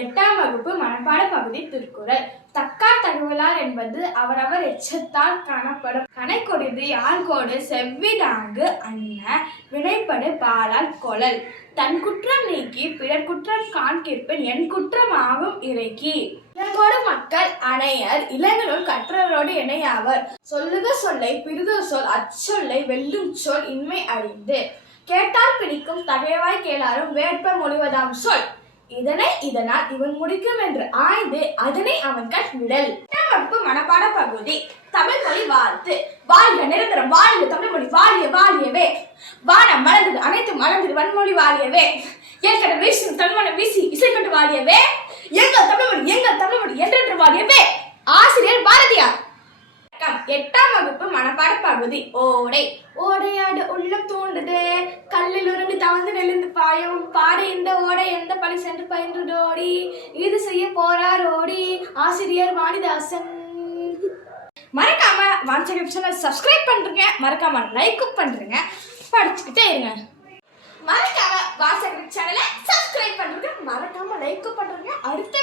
எட்டாம் வகுப்பு மனப்பாட பகுதி திருக்குறள். தக்கார் தகவலார் என்பது அவரவர் எச்சத்தால் காணப்படும். கனைக்கொடிது யார்கோடு செவ்விடாங்கு அன்ன வினைப்படு பாலால் கொளல் தன் குற்றம் நீக்கி பிறர் குற்றம் காண்கிற்பின் என் குற்றமாகும் இறக்கி. இறைக்கி இளங்கோடு மக்கள் அணையர் இளங்களுள் கற்றவரோடு இணையாவர். சொல்லுக சொல்லை பிரிது சொல் அச்சொல்லை வெல்லும் சொல் இன்மை அறிந்து. கேட்டால் பிடிக்கும் தகைவாய் கேளாரும் வேட்ப மொழிவதாம் சொல். இதனை இதனால் இவன் முடிக்கும் என்று ஆய்ந்து அதனை அவன் கண் விடல். எட்டாம் வகுப்பு மனப்பாட பகுதி. தமிழ் மொழி வாழ்த்து. வாழ்க நிரந்தரம் வாழ்க தமிழ் மொழி வாழிய வாழியவே. வானம் மலர்ந்தது அனைத்து மலர்ந்தது வன்மொழி வாழியவே. ஏற்கனவே வீசும் தன்மனம் வீசி இசை கொண்டு வாழியவே. எங்கள் தமிழ் மொழி எங்கள் தமிழ் மொழி என்றென்று வாழியவே. ஆசிரியர் பாரதியார். எட்டாம் வகுப்பு மனப்பாட பகுதி. ஓடை. ஓடையாடு உள்ளம் தூண்டுது. கல்லில் ஒரு வந்து நெழுந்து பாயும். பாடு இந்த ஓடை எந்த பழி சென்று பயின்றுடோடி இது செய்ய போறார் ஓடி. ஆசிரியர் வாணிதாசன் மறக்காம வாட்ஸ்அப் சேனல் சப்ஸ்கிரைப் பண்றீங்க. மறக்காம லைக்கும் பண்றீங்க. படிச்சுக்கிட்டே இருங்க. மறக்காம வாட்ஸ்அப் சேனலை சப்ஸ்கிரைப் பண்றீங்க. மறக்காம லைக்கும் பண்றீங்க. அடுத்த